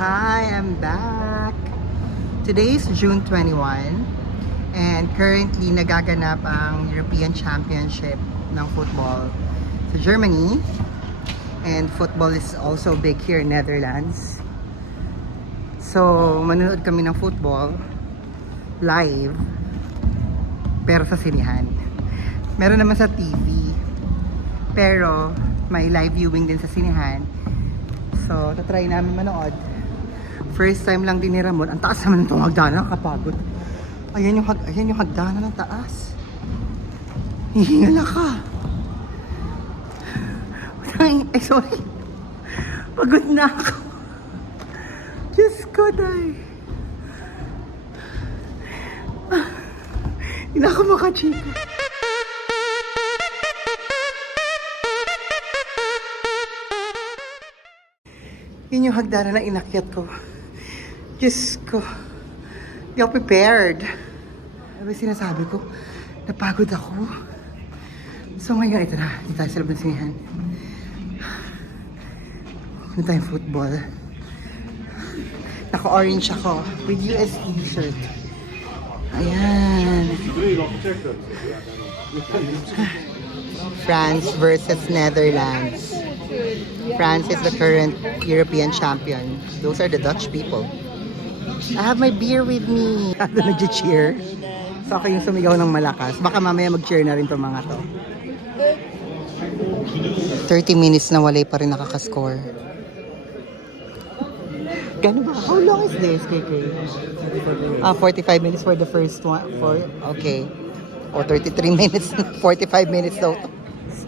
Hi, I'm back. Today is June 21 and currently nagaganap ang European Championship ng football sa Germany, and football is also big here in Netherlands. So, manonood kami ng football live pero sa sinihan. Meron naman sa TV pero may live viewing din sa sinihan. So, tatry namin manood. First time lang din ni Ramon. Ang taas naman itong hagdanan, nakakapagod. Ayan yung hagdanan ng taas. Hihingala ka. Ay, sorry. Pagod na ako. Diyos ko, day. Hindi na ako makachika. Yun yung hagdanan na inakyat ko. Diyos ko. Hindi ako prepared. Ano ba sinasabi ko? Napagod ako. So ngayon, ito na. Dito tayo sa loob ng sinihan. Ano tayong football. Naka-orange ako. With US t-shirt. Ayan. France versus Netherlands. France is the current European champion. Those are the Dutch people. I have my beer with me. Ako nag-cheer. So ako yung sumigaw ng malakas. Baka mamaya mag-cheer na rin itong mga to. 30 minutes na walay pa rin nakakascore. Gano'n ba? How long is this, KK? 45 minutes for the first one. Okay. O 33 minutes, 45 minutes daw.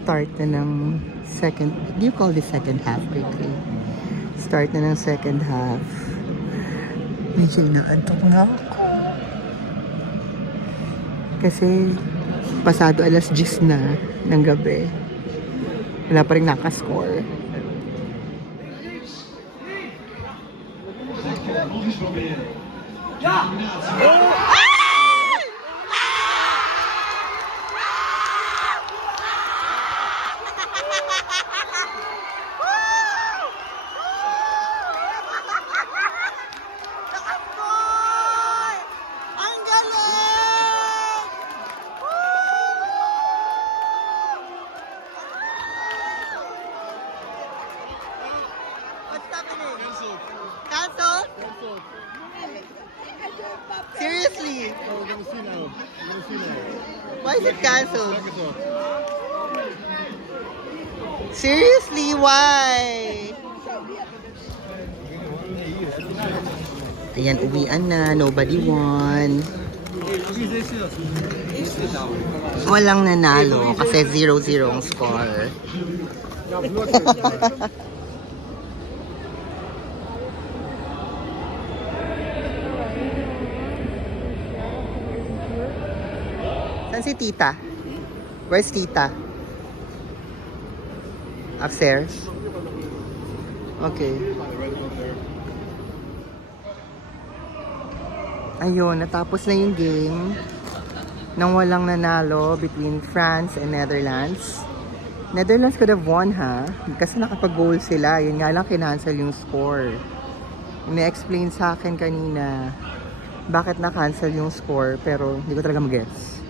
Start na ng second, do you call this second half, KK? Start na ng second half. Medyo inaantok na ako. Kasi pasado alas 10 na ng gabi. Wala pa rin nakascore. Cancel? Seriously? Oh, we're gonna see now. We're gonna see now. Why is it canceled? Seriously, why? Ayan, uwian na. Nobody won. Walang nanalo kasi 0-0 ang score. Saan si Tita? Where's Tita? Upstairs? Okay. Ayun, natapos na yung game nang walang nanalo between France and Netherlands. Netherlands could have won, ha? Kasi nakapag-goal sila. Yun nga lang, kinancel yung score. Ina-explain sa akin kanina bakit na-cancel yung score, pero hindi ko talaga mag-guess.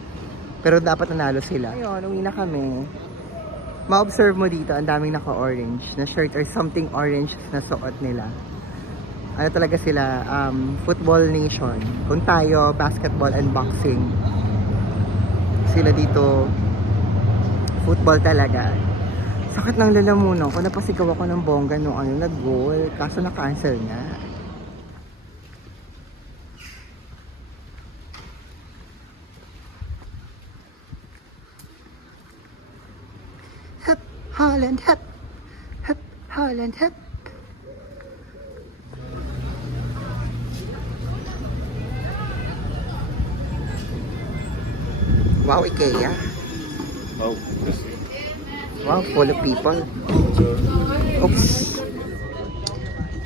Pero dapat nanalo sila. Ayun, uwi na kami. Ma-observe mo dito, ang daming naka-orange na shirt or something orange na suot nila. Ano talaga sila, football nation. Kung tayo, basketball and boxing. Sila dito, football talaga. Sakit ng lalamunan ko, napasigaw ako ng bongga nung nag-goal. Kaso na-cancel nga. Holland, hep, hep, Holland, hep. Wow, IKEA. Oh, Wow, full of people. Oops.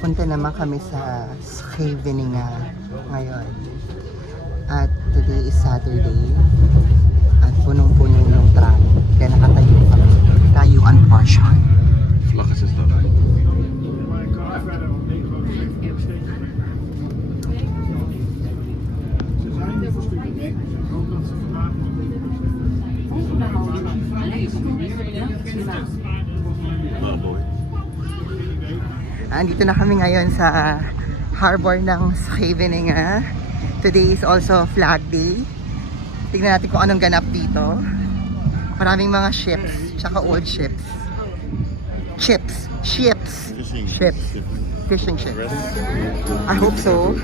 Punta naman kami sa Scheveningen ngayon. At today is Saturday. At punong-puno ng tram. Kaya nakatayo kami. Tayuan portion. Vlaggen is dat. Andito na kami ngayon sa harbor ng Scheveningen. Today is also Flag Day. Tignan natin kung anong ganap dito. Maraming mga ships, tsaka old ships. Ships. Fishing. Ships. Fishing ships. Rest. I hope so.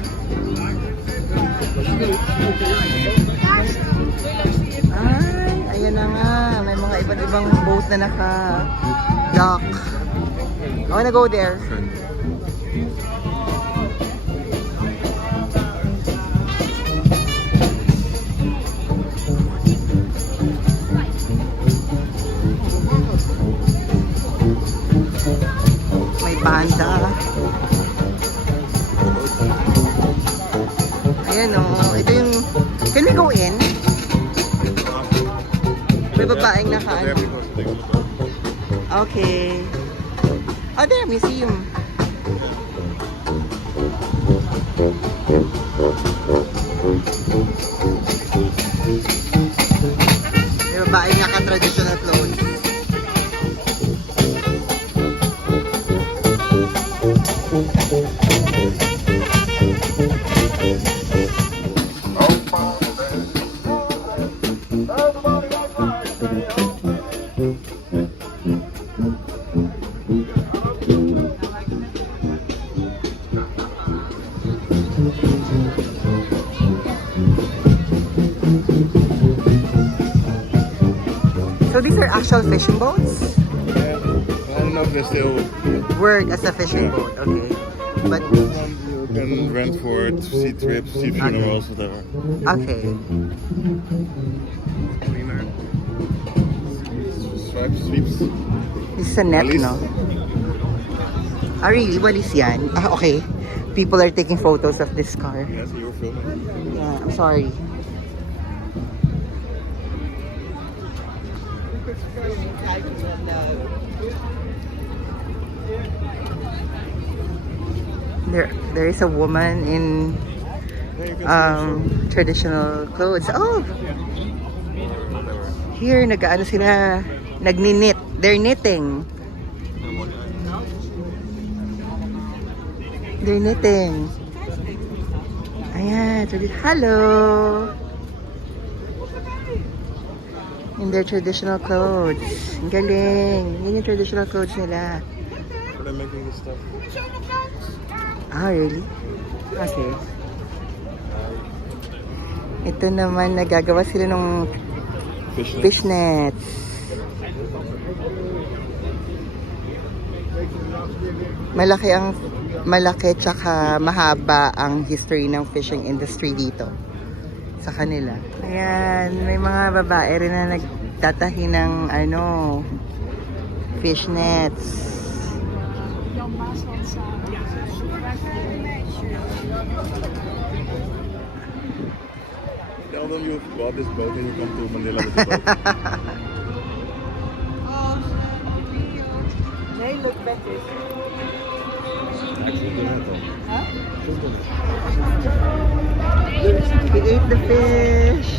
Ay, ayan na nga. May mga iba't ibang boat na naka-dock. I wanna go there. May panda. Ayan o. Ito yung... Can we go in? May babaeng naka... Okay. Oh, there, museum. May babaeng naka-traditional clothes. So these are actual fishing boats? Yeah. I don't know if they still Work as a fishing boat, okay. But, you can rent for it, sea trips, sea funerals, whatever. okay. Cleaner. Stripes, sweeps. This is a net, Alis. no? Ah, really? What is yan? Ah, okay. People are taking photos of this car. Yes, you were filming. Yeah, I'm sorry. There is a woman in Yeah, you can traditional clothes. Oh, whatever. here nag-ano sila, nagni-knit. They're knitting. They're knitting. Ayan, hello. In their traditional clothes. Ang galing. Yan yung traditional clothes nila. But I'm making this stuff. Ah, really? Okay. Ito naman, nagagawa sila ng fishnets. Malaki tsaka mahaba ang history ng fishing industry dito sa kanila. Ayan, may mga babae rin na nagtatahi ng fishnets. Tell them you bought this boat and you come to Manila with the boat. They look better. Actually, do that though. Huh? Shoot them. We ate the fish.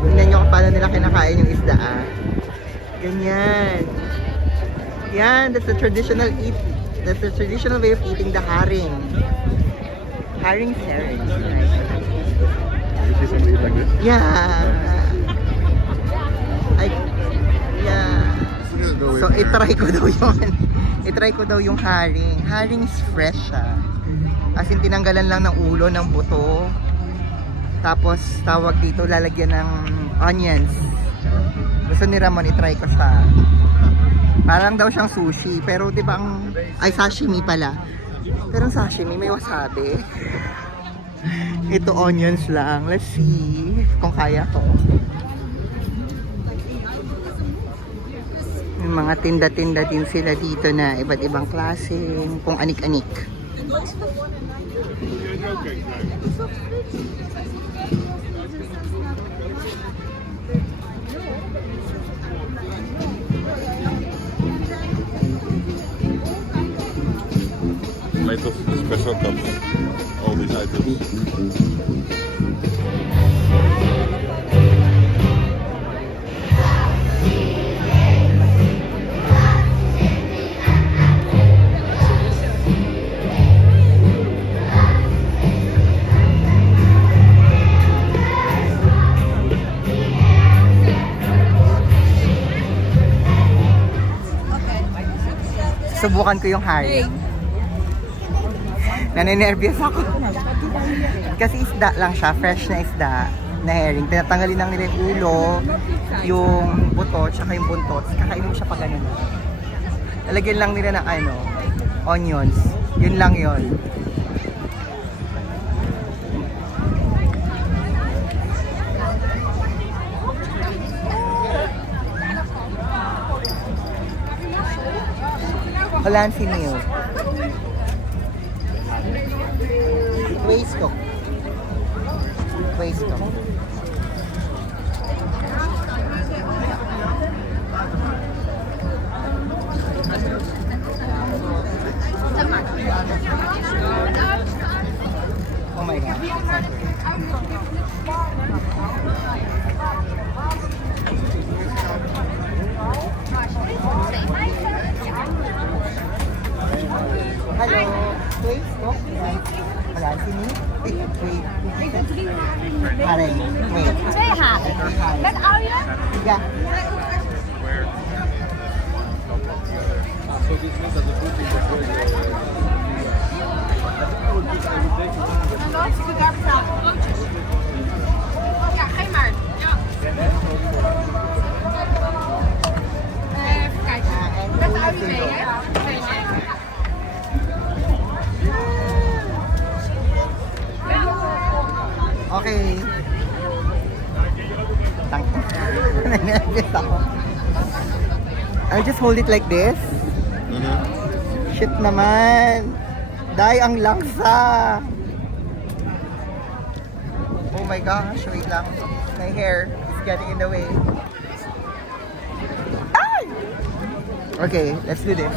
Tingnan nyo kung paano nila kinakain yung isda, ah. Ganyan. Yan, that's the traditional way of eating the herring. Herring herring. You see somebody eat like this? Yeah. So, itry ko daw yun. Itry ko daw yung herring. Herring is fresh, ah. As in, tinanggalan lang ng ulo, ng buto. Tapos, tawag dito, lalagyan ng onions. Gusto ni Ramon, itry ko siya. Parang daw siyang sushi. Pero, di ba, ay, sashimi pala. Pero ang sashimi, may wasabi. Ito, onions lang. Let's see kung kaya ko. May mga tinda-tinda din sila dito na iba't ibang klase, kung anik-anik. Made of special cups. All these items. Subukan ko yung herring. Naninervyos ako. Kasi isda lang siya, fresh na isda na herring. Tinatanggalin lang nila yung ulo, yung buto, tsaka yung buntot. Kakain mo siya pa ganun. Lalagyan lang nila ng ano, onions. Yun lang yun. Balansi meal. Waste ko. Oh my God. Hello. Wait, stop. Balansi meal. Wait. Herring. Wait. ใช่ค่ะงั้นเอาเยอะ Yeah. Ja, geen maar. Ja. Even kijken. Met de Audi mee, hè? Nee, nee. Okay. Tangko. Naninervyos ako. I'll just hold it like this. Shit naman. Dai, ang langsa. Oh my gosh, wait lang. My hair is getting in the way. Ay! Okay, let's do this.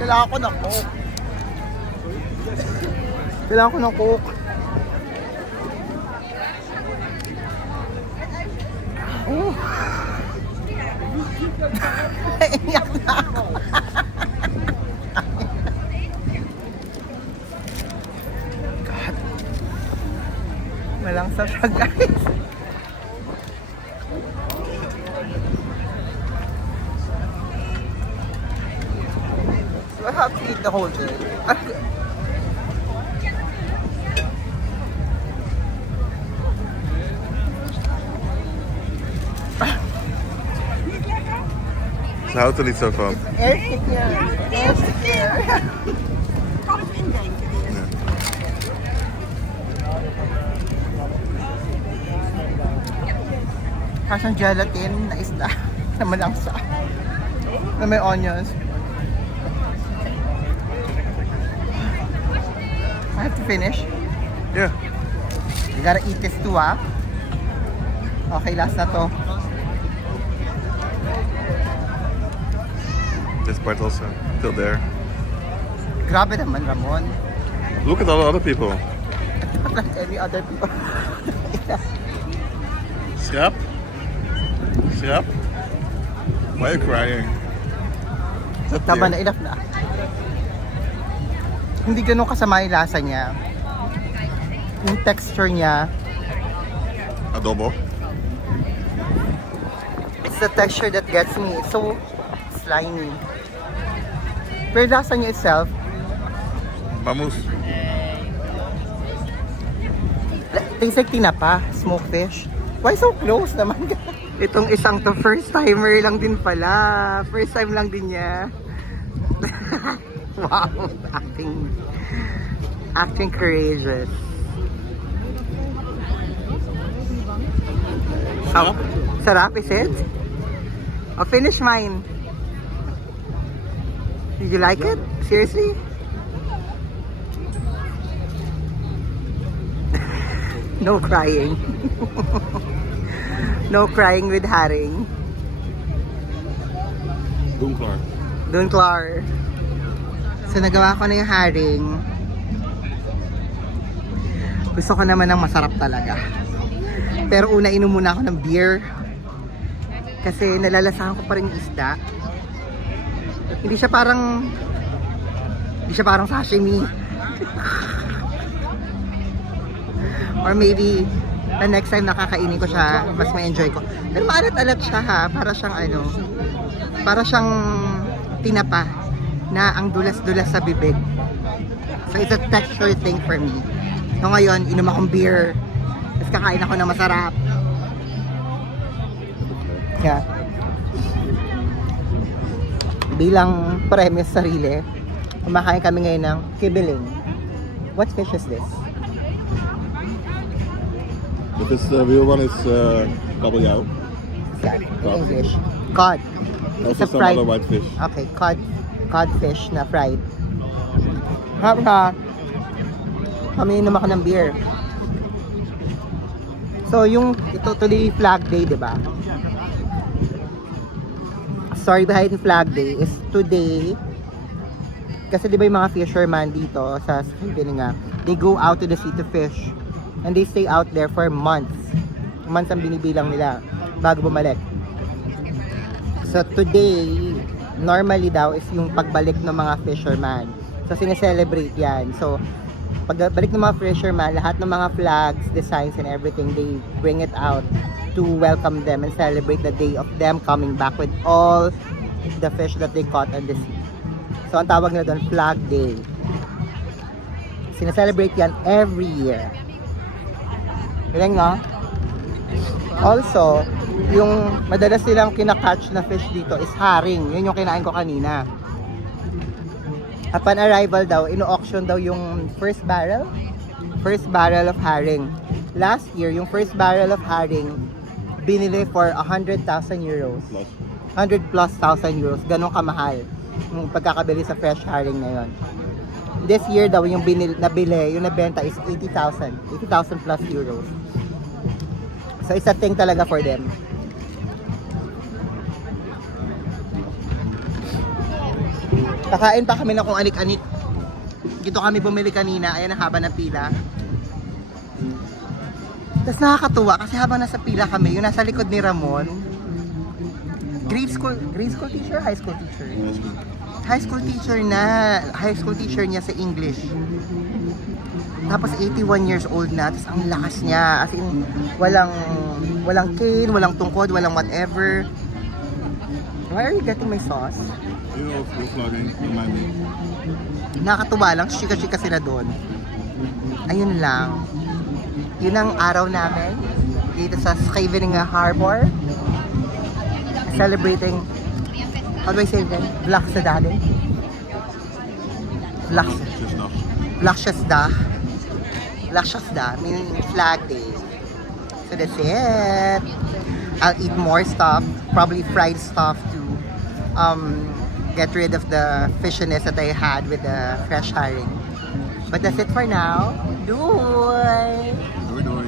Kailangan ko ng coke. Kailangan ko ng coke. Oh. Iyak na ako. God. Malangsa siya, guys. So I have to eat the whole thing. Ze houdt er niet zo van. Eerste keer. Eerste keer. Kan het indenken. Kasang gelatin na isda na malangsa. Na may onions. I have to finish. Yeah. You gotta eat this too, ah. Okay, last na to. This part also. Till there. Grabe naman, Ramon. Look at all the other people. Not like any other people. Schrap? Schrap? Why are you crying? Is that Tama na, tear? enough na. Hindi ganun kasama yung lasa niya. Yung texture niya, Adobo? it's the texture that gets me. It's so slimy. Pero yung lasa niya itself, Mamoes. tastes like tinapa, smoked fish. Why so close naman? Itong isang to, first timer lang din pala. First time lang din niya. Wow, acting courageous. Oh, sarap, is it? I'll finish mine. Did you like it? Seriously? No crying. No crying with Haring. Doomklar. Dunklar. So nagawa ko na yung Haring. Gusto ko naman ng masarap talaga. Pero una inom muna ako ng beer. Kasi nalalasahan ko pa rin yung isda. Hindi siya parang sashimi. Or maybe the next time nakakainin ko siya, mas ma-enjoy ko. Pero maalat-alat siya ha, para siyang tinapa na ang dulas-dulas sa bibig. So it's a texture thing for me. So ngayon, inom akong beer. Tapos kakain ako ng masarap. Yeah. Bilang premyo sa sarili, kumakain kami ngayon ng kibiling. What fish is this? This real one is kabeljauw. What's that? Cod. English. Cod. Also It's a some fried. other white fish. Okay, codfish na fried. Kami inom ako ng beer. So yung ito today Flag Day, 'di ba? Story behind Flag Day is today. Kasi 'di ba yung mga fisherman dito sa Skibinga, they go out to the sea to fish. And they stay out there for months. Months ang binibilang nila bago bumalik. So today, normally daw is yung pagbalik ng mga fisherman. So sineselebrate yan. So pagbalik ng mga fisherman, lahat ng mga flags, designs and everything, they bring it out to welcome them and celebrate the day of them coming back with all the fish that they caught on the sea. So ang tawag nila doon, Flag Day. Sineselebrate yan every year. Galing nga. Also, yung madalas silang kinakatch na fish dito is haring. Yun yung kinain ko kanina. Upon arrival daw, ino-auction daw yung first barrel of haring. Last year, yung first barrel of haring, binili for 100,000 euros. 100 plus thousand euros. Ganun kamahal yung pagkakabili sa fresh haring na yun. This year daw, yung nabili, yung nabenta is 80,000 plus euros. So it's a thing talaga for them. Kakain pa kami na kung anik-anik. Dito kami bumili kanina, ayan ang haba ng pila. Tapos nakakatuwa kasi habang nasa pila kami, yung nasa likod ni Ramon, grade school teacher, high school teacher? High school teacher niya sa English. Tapos 81 years old na, tapos ang lakas niya, as in, walang cane, walang tungkod, walang whatever. Why are you getting my sauce? You're vlogging, remind me. Nakakatuwa lang, chika-chika sila doon. Ayun lang. Yun ang araw namin dito sa Scheveningen Harbor. Celebrating, how do I say it again? Vlaksdag. Vlaksdag, meaning Flag Day. So that's it. I'll eat more stuff, probably fried stuff to get rid of the fishiness that I had with the fresh haring. But that's it for now. Doei! Doei doei.